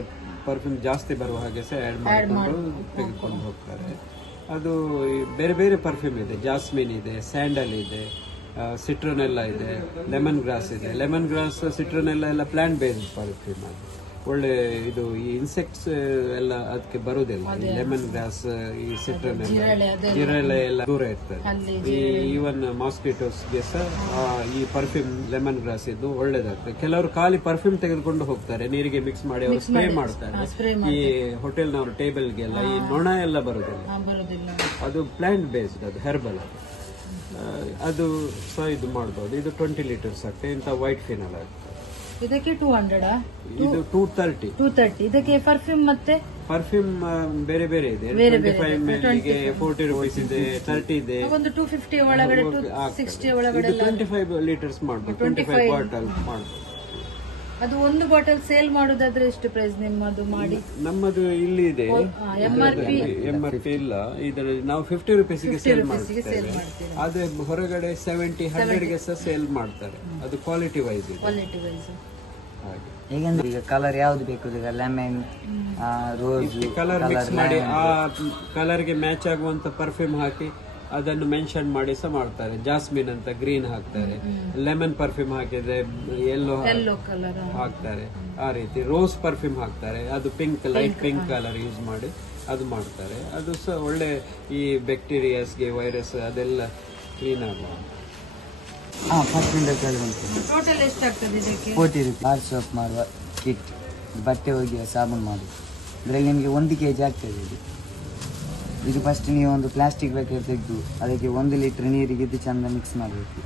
ಪರ್ಫ್ಯೂಮ್ ಜಾಸ್ತಿ ಬರುವ ಹಾಗೆ ಸಹ ಆಡ್ ಮಾಡಿಕೊಂಡು ತೆಗೆದುಕೊಂಡು ಹೋಗ್ತಾರೆ. ಅದು ಬೇರೆ ಬೇರೆ ಪರ್ಫ್ಯೂಮ್ ಇದೆ. ಜಾಸ್ಮಿನ್ ಇದೆ, ಸ್ಯಾಂಡಲ್ ಇದೆ, ಸಿಟ್ರನೆಲ್ಲ ಇದೆ, ಲೆಮನ್ ಗ್ರಾಸ್ ಇದೆ. ಲೆಮನ್ ಗ್ರಾಸ್, ಸಿಟ್ರನೆಲ್ಲ ಎಲ್ಲ ಪ್ಲಾಂಟ್ ಬೇಸ್ಡ್ ಪರ್ಫ್ಯೂಮ್. ಅದು ಒಳ್ಳೆ ಇದು ಈ ಇನ್ಸೆಕ್ಟ್ಸ್ ಎಲ್ಲ ಅದಕ್ಕೆ ಬರುದಿಲ್ಲ. ಈ ಲೆಮನ್ ಗ್ರಾಸ್, ಈ ಸಿಟ್ರನೆಲ್ಲ, ಜಿರಳೆ ಎಲ್ಲ ದೂರ ಇರ್ತದೆ. ಈ ಈವನ್ ಮಾಸ್ಕಿಟೋಸ್ಗೆ ಸಹ ಈ ಪರ್ಫ್ಯೂಮ್ ಲೆಮನ್ ಗ್ರಾಸ್ ಇದು ಒಳ್ಳೇದಾಗ್ತದೆ. ಕೆಲವರು ಖಾಲಿ ಪರ್ಫ್ಯೂಮ್ ತೆಗೆದುಕೊಂಡು ಹೋಗ್ತಾರೆ, ನೀರಿಗೆ ಮಿಕ್ಸ್ ಮಾಡಿ ಅವರು ಸ್ಪ್ರೇ ಮಾಡ್ತಾರೆ. ಈ ಹೋಟೆಲ್ನವರು ಟೇಬಲ್ಗೆಲ್ಲ ಈ ನೊಣ ಎಲ್ಲ ಬರುದಿಲ್ಲ. ಅದು ಪ್ಲಾಂಟ್ ಬೇಸ್ಡ್, ಅದು ಹೆರ್ಬಲ್. ಅದು ಸಹ ಇದು ಮಾಡಬಹುದು. ಇದು 20 ಲೀಟರ್ಸ್ ಆಗ್ತದೆ. ಇಂಥ ವೈಟ್ ಫಿನಲ್ ಆಗ್ತದೆ. ಇದಕ್ಕೆ 200. ಇದು 230. ಇದಕ್ಕೆ ಪರ್ಫ್ಯೂಮ್ ಮತ್ತೆ ಪರ್ಫ್ಯೂಮ್ ಬೇರೆ ಬೇರೆ ಇದೆ. 25 ml 40 ರುಪೀಸ್ ಇದೆ, 30 ಇದೆ. ಒಂದು 250 ಒಳಗಡೆ 260 ಒಳಗಡೆ 25 ಲೀಟರ್ಸ್ ಮಾಡಬಹುದು. 25 ಬಾಟಲ್ ಮಾಡಬಹುದು. ಅದು ಒಂದು ಬಾಟಲ್ ಸೇಲ್ ಮಾಡೋದಾದ್ರೆ ಎಷ್ಟು ಪ್ರೈಸ್ ನಿಮ್ಮದು ಮಾಡಿ? ನಮ್ಮದು ಇಲ್ಲಿ ಇದೆ MRP ಇಲ್ಲ. ಇದರಲ್ಲಿ ನಾವು 50 ರುಪೀಸ್ಗೆ ಸೇಲ್ ಮಾಡ್ತೇವೆ. ಅದೇ ಹೊರಗಡೆ 70 100 ಗೆ ಸಹ ಸೇಲ್ ಮಾಡ್ತಾರೆ. ಅದು ಕ್ವಾಲಿಟಿ ವೈಸ್ ಇದೆ. ಹೇಗೆಂದ್ರೆ ಈಗ ಕಲರ್ ಯಾವ್ದು ಬೇಕು, ಈಗ ಲೆಮನ್, ರೋಸ್ ಕಲರ್ ಮಿಕ್ಸ್ ಮಾಡಿ ಆ ಕಲರ್ಗೆ ಮ್ಯಾಚ್ ಆಗುವಂತ ಪರ್ಫ್ಯೂಮ್ ಹಾಕಿ ಅದನ್ನು ಮೆನ್ಷನ್ ಮಾಡಿ ಸಹ ಮಾಡ್ತಾರೆ. ಜಾಸ್ಮಿನ್ ಅಂತ ಗ್ರೀನ್ ಹಾಕ್ತಾರೆ, ಲೆಮನ್ ಪರ್ಫ್ಯೂಮ್ ಹಾಕಿದ್ರೆ ಯೆಲ್ಲೋ ಕಲರ್ ಹಾಕ್ತಾರೆ. ಆ ರೀತಿ ರೋಸ್ ಪರ್ಫ್ಯೂಮ್ ಹಾಕ್ತಾರೆ, ಅದು pink, light pink colour use ಮಾಡಿ ಅದು ಮಾಡ್ತಾರೆ. ಅದು ಸಹ ಒಳ್ಳೆ ಈ ಬ್ಯಾಕ್ಟೀರಿಯಾಸ್ಗೆ, ವೈರಸ್ ಅದೆಲ್ಲ ಕ್ಲೀನ್ ಆಗುವ. ಪರ್ಫ್ಯೂಮ್ ಬೇಕಾದ್ರೆ ಉಂಟು. ಟೋಟಲ್ ಎಷ್ಟಾಗ್ತದೆ ಇದಕ್ಕೆ? 40 ರೂಪಾಯಿ. ಬಾರ್ ಸೋಪ್ ಮಾಡುವ ಕಿಟ್, ಬಟ್ಟೆ ಒಗೆಯುವ ಸಾಬೂನು ಮಾಡಿ, ಇದರಲ್ಲಿ ನಿಮಗೆ 1 kg ಆಗ್ತದೆ. ಇದು ಫಸ್ಟ್ ನೀವು ಒಂದು ಪ್ಲಾಸ್ಟಿಕ್ ಪ್ಯಾಕೆಟ್ ತೆಗೆದು ಅದಕ್ಕೆ 1 ಲೀಟರ್ ನೀರಿಗೆ ಇದು ಚಂದ ಮಿಕ್ಸ್ ಮಾಡಬೇಕು.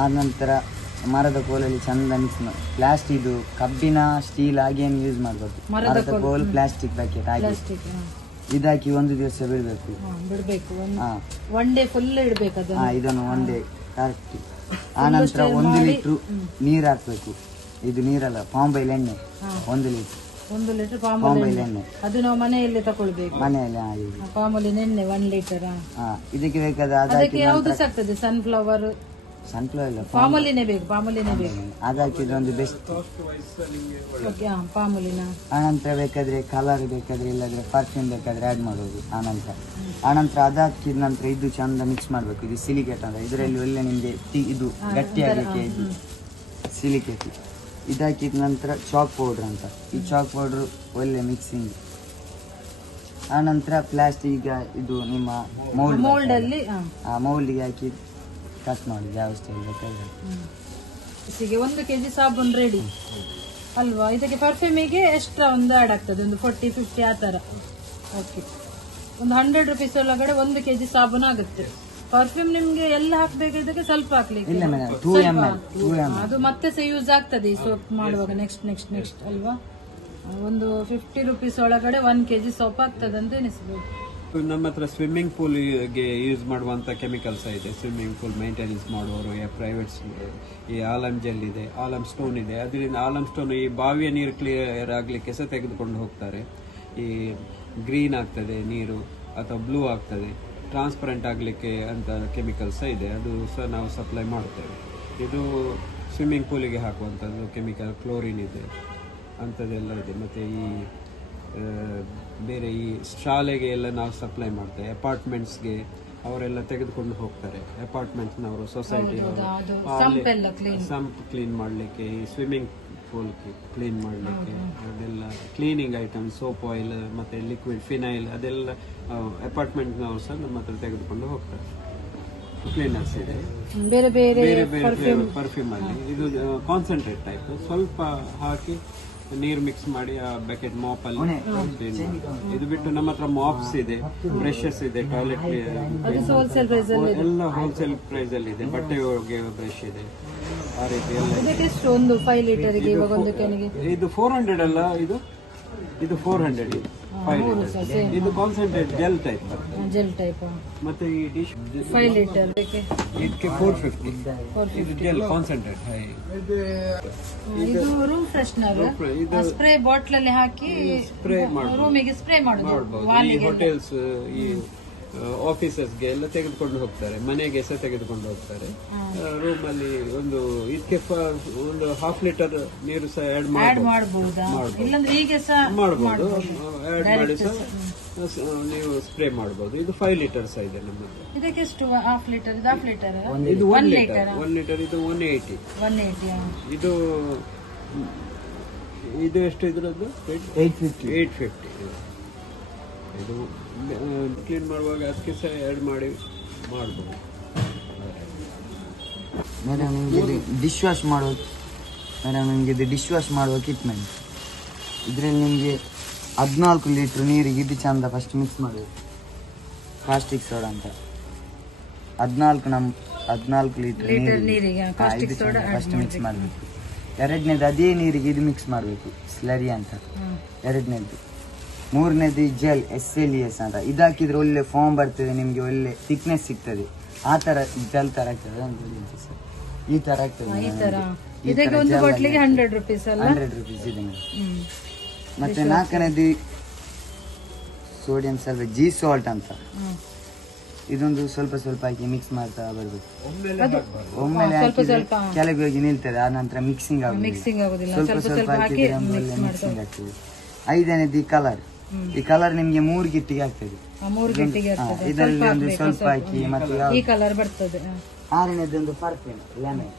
ಆದ ನಂತರ ಮರದ ಕೋಲಲ್ಲಿ ಚಂದ ಮಿಕ್ಸ್ ಮಾಡಿ, ಪ್ಲಾಸ್ಟಿಕ್ ಇದು ಕಬ್ಬಿನ ಸ್ಟೀಲ್ ಹಾಗೇನು ಯೂಸ್ ಮಾಡಬಾರ್ದು. ಮರದ ಕೋಲ್ ಪ್ಲಾಸ್ಟಿಕ್ ಪ್ಯಾಕೆಟ್ ಹಾಗೆ ಇದಾಕಿ 1 ದಿವಸ ಬಿಡಬೇಕು. ಒನ್ ಡೇ ಫುಲ್ ಇಡಬೇಕು. ಇದನ್ನು 1 ಡೇ ಕರೆಕ್ಟ್. ಆನಂತರ 1 ಲೀಟ್ರ್ ನೀರು ಹಾಕ್ಬೇಕು. ಇದು ನೀರಲ್ಲ, ಪಾಮ್ ಆಯಿಲ್ ಎಣ್ಣೆ 1 ಲೀಟರ್. 1 ಲೀಟರ್ ಪಾಮ್ ಆಯಿಲ್ ಎಣ್ಣೆ ಅದು ನಾವು ಮನೆಯಲ್ಲೇ ತಗೊಳ್ಬೇಕು. ಮನೆಯಲ್ಲಿ ಪಾಮ್ ಆಯಿಲ್ ಎಣ್ಣೆ 1 ಲೀಟರ್. ಇದಕ್ಕೆ ಬೇಕಾದ ಅದಕ್ಕೆ ಯಾವುದು ಸಾಕ್ತದೆ? ಸನ್ಫ್ಲವರ್ ಇಲ್ಲ, ಪಾಮ್ ಆಯಿಲ್ನೇ ಬೇಕು. ಪಾಮ್ ಆಯಿಲ್ನೇ ಬೇಕು. ಅದಾಕಿದ್ರೆ ಒಂದು ಬೆಸ್ಟ್. ಪಾಮ್ ಆಯಿಲಿನ ಆನಂತರ ಬೇಕಾದ್ರೆ ಕಲರ್ ಬೇಕಾದ್ರೆ ಇಲ್ಲದ್ರೆ ಪರ್ಫ್ಯೂಮ್ ಬೇಕಾದ್ರೆ ಆ್ಯಡ್ ಮಾಡೋದು. ಆನಂತರ ಅದಾಕಿದ ನಂತರ ಇದು ಚಂದ ಮಿಕ್ಸ್ ಮಾಡಬೇಕು. ಇದು ಸಿಲಿಕೇಟ್ ಅಂತ, ಇದರಲ್ಲಿ ಒಳ್ಳೆ ನಿಮಗೆ ಇದು ಗಟ್ಟಿಯಾಗಲಿಕ್ಕೆ ಇದು ಸಿಲಿಕೇಟ್. ಇದಾಕಿದ ನಂತರ ಚಾಕ್ ಪೌಡ್ರ್ ಅಂತ, ಈ ಚಾಕ್ ಪೌಡ್ರು ಒಳ್ಳೆ ಮಿಕ್ಸಿಂಗ್. ಆನಂತರ ಪ್ಲಾಸ್ಟಿಕ್ ಇದು ನಿಮ್ಮ ಮೌಲ್ಡಲ್ಲಿ ಮೌಲ್ಡಿಗೆ ಹಾಕಿ ಕಟ್ ಮಾಡಿ ಯಾವ ಸ್ಟೈಲ್ ಬೇಕಾದ್ರೆ. 1 kg ಸಾಬೂನು ರೆಡಿ ಅಲ್ವಾ? ಇದಕ್ಕೆ ಪರ್ಫ್ಯೂಮಿಗೆ ಎಕ್ಸ್ಟ್ರಾ ಒಂದು ಆ್ಯಡ್ ಆಗ್ತದೆ, ಒಂದು 40-50 ಆ ಥರ. ಓಕೆ, ಒಂದು 100 ರೂಪೀಸ್ ಒಳಗಡೆ 1 kg ಸಾಬೂನು ಆಗುತ್ತೆ. ಪರ್ಫ್ಯೂಮ್ ನಿಮ್ಗೆ ಎಲ್ಲ ಹಾಕ್ಬೇಕಾದ್ರೆ ಸ್ವಲ್ಪ ಹಾಕ್ಲಿಕ್ಕೆ, ಅದು ಮತ್ತೆ ಸಹ ಯೂಸ್ ಆಗ್ತದೆ ಈ ಸೋಪ್ ಮಾಡುವಾಗ. ನೆಕ್ಸ್ಟ್ ಅಲ್ವಾ? ಒಂದು 50 ರೂಪೀಸ್ ಒಳಗಡೆ 1 kg ಸೋಪ್ ಆಗ್ತದೆ ಅಂತ ಎನಿಸ್ಬೋದು. ನಮ್ಮ ಹತ್ರ ಸ್ವಿಮ್ಮಿಂಗ್ ಪೂಲ್ಗೆ ಯೂಸ್ ಮಾಡುವಂಥ ಕೆಮಿಕಲ್ಸ್ ಇದೆ. ಸ್ವಿಮ್ಮಿಂಗ್ ಪೂಲ್ ಮೇಂಟೆನೆನ್ಸ್ ಮಾಡುವವರು, ಪ್ರೈವೇಟ್ಸ್, ಈ ಆಲಮ್ ಜೆಲ್ ಇದೆ, ಆಲಮ್ ಸ್ಟೋನ್ ಇದೆ. ಅದರಿಂದ ಆಲಮ್ ಸ್ಟೋನ್ ಈ ಬಾವಿಯ ನೀರು ಕ್ಲಿಯರ್ ಆಗಲಿಕ್ಕೆ ಸಹ ತೆಗೆದುಕೊಂಡು ಹೋಗ್ತಾರೆ. ಈ ಗ್ರೀನ್ ಆಗ್ತದೆ ನೀರು ಅಥವಾ ಬ್ಲೂ ಆಗ್ತದೆ, ಟ್ರಾನ್ಸ್ಪರೆಂಟ್ ಆಗಲಿಕ್ಕೆ ಅಂತ ಕೆಮಿಕಲ್ಸ್ ಇದೆ. ಅದು ಸಹ ನಾವು ಸಪ್ಲೈ ಮಾಡ್ತೇವೆ. ಇದು ಸ್ವಿಮ್ಮಿಂಗ್ ಪೂಲಿಗೆ ಹಾಕುವಂಥದ್ದು ಕೆಮಿಕಲ್, ಕ್ಲೋರಿನ್ ಇದೆ, ಅಂಥದ್ದೆಲ್ಲ ಇದೆ. ಮತ್ತು ಈ ಬೇರೆ ಈ ಶಾಲೆಗೆ ಎಲ್ಲ ನಾವು ಸಪ್ಲೈ ಮಾಡ್ತೇವೆ. ಅಪಾರ್ಟ್ಮೆಂಟ್ಸ್ಗೆ ಅವರೆಲ್ಲ ತೆಗೆದುಕೊಂಡು ಹೋಗ್ತಾರೆ. ಅಪಾರ್ಟ್ಮೆಂಟ್ನವರು, ಸೊಸೈಟಿಯವರು ಸಂಪ್ ಕ್ಲೀನ್ ಮಾಡಲಿಕ್ಕೆ, ಈ ಸ್ವಿಮ್ಮಿಂಗ್ ಪೂಲ್ ಕ್ಲೀನ್ ಮಾಡಲಿಕ್ಕೆ, ಅದೆಲ್ಲ ಕ್ಲೀನಿಂಗ್ ಐಟಮ್ಸ್, ಸೋಪ್ ಆಯಿಲ್ ಮತ್ತು ಲಿಕ್ವಿಡ್ ಫಿನೈಲ್ ಅದೆಲ್ಲ ಅಪಾರ್ಟ್ಮೆಂಟ್ನವರು ಸಹ ನಮ್ಮ ಹತ್ರ ತೆಗೆದುಕೊಂಡು ಹೋಗ್ತಾರೆ. ಕ್ಲೀನರ್ಸ್ ಇದೆ ಬೇರೆ ಬೇರೆ ಪರ್ಫ್ಯೂಮ್ ಅಲ್ಲಿ. ಇದು ಕಾನ್ಸಂಟ್ರೇಟ್ ಟೈಪ್, ಸ್ವಲ್ಪ ಹಾಕಿ ನೀರು ಮಿಕ್ಸ್ ಮಾಡಿ ಆ ಬಕೆಟ್ ಮಾಪ್ ಅಲ್ಲಿ. ಇದು ಬಿಟ್ಟು ನಮ್ಮ ಹತ್ರ ಮಾಪ್ಸ್ ಇದೆ, ಬ್ರಷಸ್ ಇದೆ, ಟಾಯ್ಲೆಟ್ ಎಲ್ಲ ಹೋಲ್ಸೇಲ್ ಪ್ರೈಸ್ ಅಲ್ಲಿ ಇದೆ. ಬಟ್ಟೆ ಒಗೆಯುವ ಬ್ರಷ್ ಇದೆ, ಆ ರೀತಿ ಎಲ್ಲ. ಒಂದು 5 ಲೀಟರ್ಗೆ ಇದು 400 ಅಲ್ಲ, ಇದು 400 ಇದೆ. 5 ಲೀಟರ್ ಇದು ಕಾನ್ಸಂಟ್ರೇಟ್ ಜೆಲ್ ಟೈಪ್. ಮತ್ತೆ ಈ ಡಿಶ್ 5 ಲೀಟರ್ ಇದಕ್ಕೆ 450. ಇದು ಜೆಲ್ ಕಾನ್ಸಂಟ್ರೇಟ್. ಇದು ರೂಮ್ ಫ್ರೆಶ್ನರ್, ಸ್ಪ್ರೇ ಬಾಟ್ಲ್ ಅಲ್ಲಿ ಹಾಕಿ ಸ್ಪ್ರೇ ರೂಮಿಗೆ ಸ್ಪ್ರೇ ಮಾಡಬಹುದು. ಈ ಹೋಟೆಲ್ಸ್, ಈ ಆಫೀಸಸ್ಗೆ ಎಲ್ಲ ತೆಗೆದುಕೊಂಡು ಹೋಗ್ತಾರೆ, ಮನೆಗೆ ಸಹ ತೆಗೆದುಕೊಂಡು ಹೋಗ್ತಾರೆ. ರೂಮ್ ಅಲ್ಲಿ ಒಂದು ಇದಕ್ಕೆ ಒಂದು 1/2 ಲೀಟರ್ ನೀರು ಸಹ ಆಡ್ ಮಾಡಬಹುದು. ಆಡ್ ಮಾಡಿ ಸಹ ನೀವು ಸ್ಪ್ರೇ ಮಾಡಬಹುದು. ಇದು 5 ಲೀಟರ್ ಸಹ ಇದೆ ನಮ್ಮ ಹತ್ರ. ಇದಕ್ಕೆ ಎಷ್ಟು? 1/2 ಲೀಟರ್. ಇದು 1 ಲೀಟರ್. 1 ಲೀಟರ್ ಇದು 180. ಇದು ಎಷ್ಟು ಇದ್ರದ್ದು? 850. ಇದು ಕ್ಲೀನ್ ಮಾಡುವಾಗ ಅದಕ್ಕೆ ಸಹ ಆ್ಯಡ್ ಮಾಡಿ ಮಾಡಬಹುದು. ಮೇಡಮ್ ನಿಮಗೆ ಡಿಶ್ ವಾಶ್ ಮಾಡುವ ಕಿಟ್ಮೆಂಟ್. ಇದರಲ್ಲಿ ನಿಮಗೆ 14 ಲೀಟರ್ ನೀರಿಗೆ ಇದು ಚಂದ ಫಸ್ಟ್ ಮಿಕ್ಸ್ ಮಾಡಬೇಕು. ಪ್ಲಾಸ್ಟಿಕ್ ಸೋಡಾ ಅಂತ 14 ಲೀಟರ್ ನೀರಿಗೆ ಫಸ್ಟ್ ಮಿಕ್ಸ್ ಮಾಡಬೇಕು. ಎರಡನೇದು ಅದೇ ನೀರಿಗೆ ಇದು ಮಿಕ್ಸ್ ಮಾಡಬೇಕು, ಸ್ಲರಿ ಅಂತ ಎರಡನೇದು. ಮೂರನೇದು ಜೆಲ್ SLES ಅಂತ, ಇದಾಕಿದ್ರೆ ಒಳ್ಳೆ ಫಾರ್ಮ್ ಬರ್ತದೆ, ನಿಮಗೆ ಒಳ್ಳೆ ಥಿಕ್ನೆಸ್ ಸಿಗ್ತದೆ. ಆ ತರ ಜೆಲ್ ತರ ಆಗ್ತದೆ, ಈ ತರ ಆಗ್ತದೆ. 100 ರೂಪೀಸ್ ಇದೆ. ಮತ್ತೆ 4ನೇದು ಸೋಡಿಯಂ ಸಲ್ಫೇಟ್, ಜಿ ಸಾಲ್ಟ್ ಅಂತ. ಇದೊಂದು ಸ್ವಲ್ಪ ಹಾಕಿ ಮಿಕ್ಸ್ ಮಾಡ್ತಾ ಬರಬೇಕು. ಒಮ್ಮೆಲೆ ಹಾಕಿದ್ರೆ ಕೆಳಗೆ ಹೋಗಿ ನಿಲ್ತದೆ, ಆ ನಂತರ ಮಿಕ್ಸಿಂಗ್ ಆಗುದಿಲ್ಲ. ಸ್ವಲ್ಪ ಹಾಕಿದ್ರೆ ಒಳ್ಳೆ ಮಿಕ್ಸಿಂಗ್ ಆಗ್ತದೆ. 5ನೇದು ಕಲರ್. ಈ ಕಲರ್ ನಿಮ್ಗೆ 3 ಗಿಟ್ಟಿಗೆ ಆಗ್ತದೆ. ಇದರಲ್ಲಿ ಒಂದು ಸ್ವಲ್ಪ ಹಾಕಿ ಮತ್ತೆ ಈ ಕಲರ್ ಬರ್ತದೆ. 6ನೇದು ಒಂದು ಪರ್ಫ್ಯೂಮ್ ಲೆಮನ್.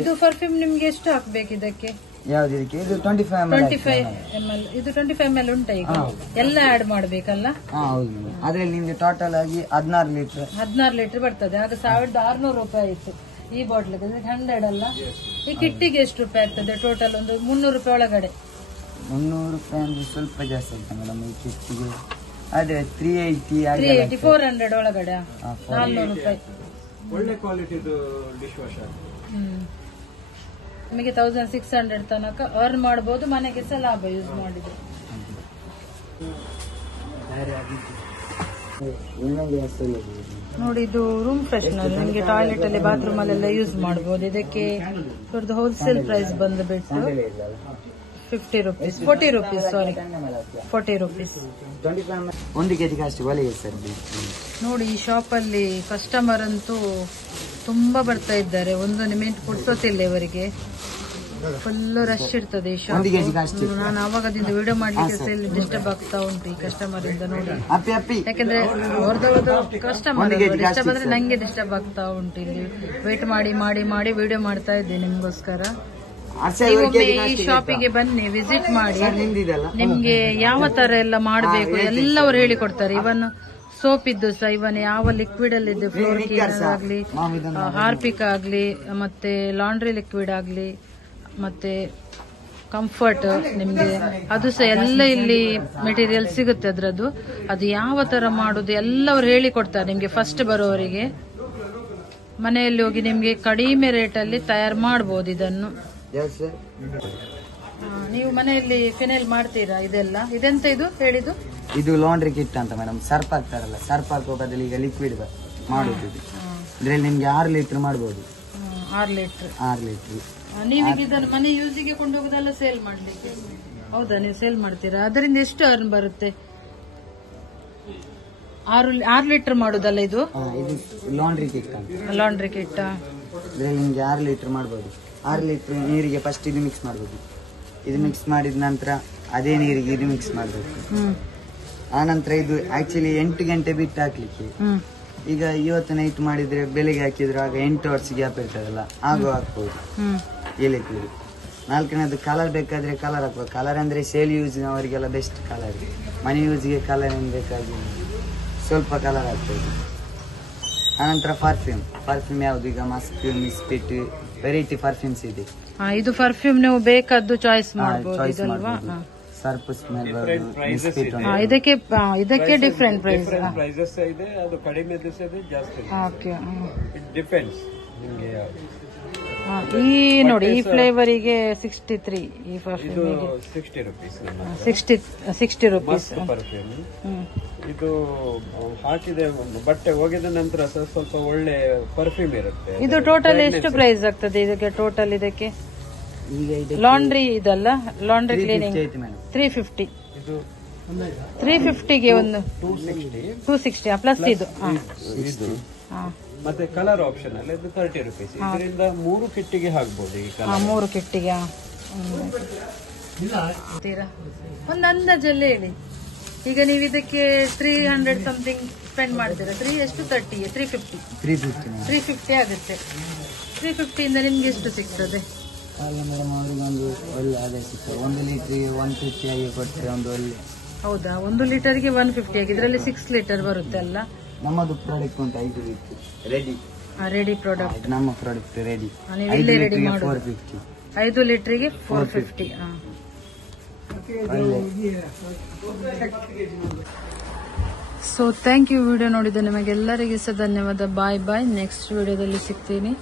ಇದು ಪರ್ಫ್ಯೂಮ್ ನಿಮ್ಗೆ ಎಷ್ಟು ಹಾಕ್ಬೇಕು ಇದಕ್ಕೆ? ಯಾವ್ದು ಇದಕ್ಕೆ? ಇದು 25 ml. 25 ml. ಇದು 25 ml ಉಂಟಾ ಈಗ? ಎಲ್ಲ ಆಡ್ ಮಾಡ್ಬೇಕಲ್ಲ? ಹೌದು. ಅದ್ರಲ್ಲಿ ನಿಮ್ಗೆ ಟೋಟಲ್ ಆಗಿ 16 ಲೀಟರ್ ಬರ್ತದೆ. ಆಗ 1600 ರೂಪಾಯಿ ಆಯ್ತು ಈ ಬಾಟ್ಲಿಗೆ. 100 ಅಲ್ಲ? ಈ ಕಿಟ್ಟಿಗೆ ಎಷ್ಟು ರೂಪಾಯಿ ಆಗ್ತದೆ ಟೋಟಲ್? ಒಂದು 300 ರೂಪಾಯಿ ಒಳಗಡೆ. 300 ರೂಪಾಯಿ ಅಂದ್ರೆ ಸ್ವಲ್ಪ ಜಾಸ್ತಿ ಆಯ್ತು ಮೇಡಮ್ ಈ ಕಿಟ್ಟಿಗೆ. ಅದೇ 380 400 ಒಳಗಡೆ 400 ರೂಪಾಯಿ. ಒಳ್ಳೆ ಕ್ವಾಲಿಟಿದು ಡಿಶ್ ವಾಷರ್. ನಿಮಗೆ 1600 ತನಕ ಅರ್ನ್ ಮಾಡಬಹುದು, ಮನೆಗೆ ಸಹ ಲಾಭ ಯೂಸ್ ಮಾಡಿದ್ರೆ. ನೋಡಿ, ಇದು ರೂಮ್ ಫ್ರೆಶ್ನರ್. ನಿಮಗೆ ಟಾಯ್ಲೆಟ್ ಅಲ್ಲಿ, ಬಾತ್ರೂಮ್ ಅಲ್ಲೆಲ್ಲ ಯೂಸ್ ಮಾಡಬಹುದು. ಇದಕ್ಕೆ ಇವ್ರದ್ದು ಹೋಲ್ಸೇಲ್ ಪ್ರೈಸ್ ಬಂದ್ಬಿಟ್ಟು 50 ರೂಪೀಸ್, 40 ರೂಪೀಸ್, ಸಾರಿ 40 ರೂಪೀಸ್. 1 kg ಅಷ್ಟು ಒಲೆಗೆ ಸರ್. ನೋಡಿ, ಈ ಶಾಪ್ ಅಲ್ಲಿ ಕಸ್ಟಮರ್ ಅಂತೂ ತುಂಬಾ ಬರ್ತಾ ಇದ್ದಾರೆ. ಒಂದು ನಿಮಿಷ ಕೊಡ್ಸೋತಿಲ್ಲ ಇವರಿಗೆ. ಫುಲ್ ರಶ್ ಇರ್ತದೆ ಈ ಶಾಪ್. ನಾನು ಆವಾಗದಿಂದ ವಿಡಿಯೋ ಮಾಡ್ಲಿಕ್ಕೆ ಸೇಲ್ ಡಿಸ್ಟರ್ಬ್ ಆಗ್ತಾ ಉಂಟು ಈ ಕಸ್ಟಮರ್ ಇಂದ. ನೋಡಿ, ಯಾಕಂದ್ರೆ ಅವ್ರದ್ದು ಕಸ್ಟಮರ್ ಡಿಸ್ಟರ್ಬ್ ಆದ್ರೆ ನಂಗೆ ಡಿಸ್ಟರ್ಬ್ ಆಗ್ತಾ ಉಂಟು. ಇಲ್ಲಿ ವೇಟ್ ಮಾಡಿ ಮಾಡಿ ಮಾಡಿ ವಿಡಿಯೋ ಮಾಡ್ತಾ ಇದ್ದೀನಿ ನಿಮ್ಗೋಸ್ಕರ. ಈ ಶಾಪಿಗೆ ಬನ್ನಿ, ವಿಸಿಟ್ ಮಾಡಿ. ನಿಮ್ಗೆ ಯಾವ ತರ ಎಲ್ಲ ಮಾಡಬೇಕು ಎಲ್ಲ ಅವ್ರು ಹೇಳಿಕೊಡ್ತಾರೆ. ಇವನ್ ಸೋಪ್ ಇದ್ದು ಸಹ, ಇವನ್ ಯಾವ ಲಿಕ್ವಿಡ್ ಅಲ್ಲಿ ಇದೆ, ಫ್ಲೋರ್ ಕ್ಲೀನರ್ ಆಗ್ಲಿ, ಹಾರ್ಪಿಕ್ ಆಗ್ಲಿ, ಮತ್ತೆ ಲಾಂಡ್ರಿ ಲಿಕ್ವಿಡ್ ಆಗ್ಲಿ, ಮತ್ತೆ ಕಂಫರ್ಟ್, ನಿಮ್ಗೆ ಅದು ಸಹ ಎಲ್ಲ ಇಲ್ಲಿ ಮೆಟೀರಿಯಲ್ ಸಿಗುತ್ತೆ ಅದ್ರದ್ದು. ಅದು ಯಾವ ತರ ಮಾಡುದು ಎಲ್ಲ ಅವ್ರು ಹೇಳಿಕೊಡ್ತಾರೆ ನಿಮ್ಗೆ. ಫಸ್ಟ್ ಬರೋವರಿಗೆ ಮನೆಯಲ್ಲಿ ಹೋಗಿ ನಿಮ್ಗೆ ಕಡಿಮೆ ರೇಟ್ ಅಲ್ಲಿ ತಯಾರು ಮಾಡಬಹುದು ಇದನ್ನು. ನೀವು ಮನೆಯಲ್ಲಿ ಫಿನೈಲ್ ಮಾಡ್ತೀರಾ? ಇದೆಲ್ಲ ಇದೆಂತ ಇದು ಹೇಳಿದ್ದು? ಇದು ಲಾಂಡ್ರಿ ಕಿಟ್ ಅಂತ ಮೇಡಮ್. ಸರ್ಪ್ ಹಾಕ್ತಾರಲ್ಲ, ಸರ್ಪ್ ಹಾಕೋ ಬದಲು ಈಗ ಲಿಕ್ವಿಡ್ ಮಾಡುದು. ಇದ್ರಲ್ಲಿ ನಿಮ್ಗೆ 6 ಲೀಟರ್ ಮಾಡಬಹುದು. 6 ಲೀಟರ್. ನೀವೀಗ ಇದನ್ನು ಮನೆ ಯೂಸಿಗೆ ಕೊಂಡು ಹೋಗೋದಲ್ಲ ಸೇಲ್ ಮಾಡ್ಲಿಕ್ಕೆ? ಹೌದಾ, ನೀವು ಸೇಲ್ ಮಾಡ್ತೀರಾ? ಅದರಿಂದ ಎಷ್ಟು ಅರ್ನ್ ಬರುತ್ತೆ? 6 ಲೀಟರ್ ಮಾಡುದಲ್ಲ ಇದು? ಇದು ಲಾಂಡ್ರಿ ಕಿಟ್ ಅಂತ. Laundry kit. ಇದ್ರಲ್ಲಿ ನಿಮ್ಗೆ 6 ಲೀಟರ್ ಮಾಡಬಹುದು. 6 ಲೀಟರ್ ನೀರಿಗೆ ಫಸ್ಟ್ ಇದು ಮಿಕ್ಸ್ ಮಾಡಬಹುದು. ಇದು ಮಿಕ್ಸ್ ಮಾಡಿದ ನಂತರ ಅದೇ ನೀರಿಗೆ ಇದು ಮಿಕ್ಸ್ ಮಾಡಬೇಕು. ಆ ನಂತರ ಇದು ಆಕ್ಚುಲಿ 8 ಗಂಟೆ ಬಿಟ್ಟು ಹಾಕ್ಲಿಕ್ಕೆ. ಈಗ ಇವತ್ತು ನೈಟ್ ಮಾಡಿದ್ರೆ ಬೆಳಿಗ್ಗೆ ಹಾಕಿದ್ರೆ ಆಗ 8 ಅವರ್ಸ್ ಗ್ಯಾಪ್ ಇರ್ತದಲ್ಲ, ಆಗ ಹಾಕ್ಬಹುದು ಈ ಲಿಕ್ವಿಡ್. 4ನೇದು ಕಲರ್ ಬೇಕಾದ್ರೆ ಕಲರ್ ಹಾಕ್ಬೇಕು. ಕಲರ್ ಅಂದ್ರೆ ಸೇಲ್ ಯೂಸ್ ಅವರಿಗೆಲ್ಲ ಬೆಸ್ಟ್ ಕಲರ್. ಮನೆ ಯೂಸ್ಗೆ ಕಲರ್ ಏನ್ ಬೇಕಾಗಿ ಸ್ವಲ್ಪ ಕಲರ್ ಹಾಕ್ಬೋದು. ಆನಂತರ ಪರ್ಫ್ಯೂಮ್ ಯಾವ್ದು? ಈಗ ಮಸ್ಕ್, ಮಿಸ್ಪಿಟ್, ವೆರೈಟಿ ಪರ್ಫ್ಯೂಮ್ಸ್ ಇದೆ. ಇದು ಪರ್ಫ್ಯೂಮ್ ನೀವು ಬೇಕಾದ್ದು ಚಾಯ್ಸ್ ಮಾಡಬಹುದು. ಸರ್ಪ್ ಸ್ಮೆಲ್ ಮಿಸ್ಪಿಟ್. ಇದಕ್ಕೆ ಡಿಫರೆಂಟ್ ಪ್ರೈಸಸ್ ಇದೆ. ಅದು ಕಡಿಮೆ ಇದೆ, ಜಾಸ್ತಿ ಇದೆ. ಓಕೆ, ಇಟ್ ಡಿಪೆಂಡ್ಸ್ ನಿಮಗೆ. ಈ ನೋಡಿ, ಈ ಫ್ಲೇವರಿಗೆ 63. ಈ ಪರ್ಫ್ಯೂಮ್ 60 ರೂಪೀಸ್. 60 rupees perfume. ಇದು ಹಾಕಿದೆ ಬಟ್ಟೆ ಒಗೆದ ನಂತರ ಸ್ವಲ್ಪ ಒಳ್ಳೆ ಪರ್ಫ್ಯೂಮ್ ಇರುತ್ತೆ. ಇದು ಟೋಟಲ್ ಎಷ್ಟು ಪ್ರೈಸ್ ಆಗ್ತದೆ ಇದಕ್ಕೆ? ಟೋಟಲ್ ಇದಕ್ಕೆ ಲಾಂಡ್ರಿ ಇದಲ್ಲ, ಲಾಂಡ್ರಿ ಕ್ಲೀನಿಂಗ್ 350. 350ಗೆ ಒಂದು 260 ಪ್ಲಸ್ ಇದು. ಮತ್ತೆ ಕಲರ್ ಆಪ್ಷನ್ ಅಲ್ಲಿ ಇದು 30 ರೂಪೀಸ್. ಇದರಿಂದ 3 ಕಿಟ್ಟಿಗೆ ಹಾಕ್ಬಹುದು. ಈ ಕಲರ್ 3 ಕಿಟ್ಟಿಗೆ ಒಂದು ಅಂದಾಜಲ್ಲಿ ಹೇಳಿ. ಈಗ ನೀವು ಇದಕ್ಕೆ 300 ಸಮಥಿಂಗ್ ಸ್ಪೆಂಡ್ ಮಾಡ್ತೀರಾ. 350 ಆಗುತ್ತೆ. 350 ಇಂದ ನಿಮ್ಗೆ ಎಷ್ಟು ಸಿಗ್ತದೆ? ಮೇಡಮ್ ಅವರಿಗೊಂದು ಒಳ್ಳೆ ಆದಾಯ ಸಿಗ್ತದೆ. 1 ಲೀಟರ್ಗೆ 150 ಆಗಿ ಕೊಟ್ಟರೆ ಒಂದು ಒಳ್ಳೆ. ಹೌದಾ, 1 ಲೀಟರ್ಗೆ 150 ಆಗಿ. ಇದರಲ್ಲಿ 6 ಲೀಟರ್ ಬರುತ್ತೆ ಅಲ್ಲ? ನಮ್ಮದು ಪ್ರಾಡಕ್ಟ್ ಉಂಟು 5 ಲೀಟರ್ ರೆಡಿ ಪ್ರಾಡಕ್ಟ್. ನಮ್ಮ ಪ್ರಾಡಕ್ಟ್ ರೆಡಿ. 5 ಲೀಟರ್ಗೆ 450. So thank you. ವಿಡಿಯೋ ನೋಡಿದ ನಿಮಗೆಲ್ಲರಿಗೂ ಸಹ ಧನ್ಯವಾದ. ಬಾಯ್. ನೆಕ್ಸ್ಟ್ ವಿಡಿಯೋದಲ್ಲಿ ಸಿಗ್ತೀನಿ.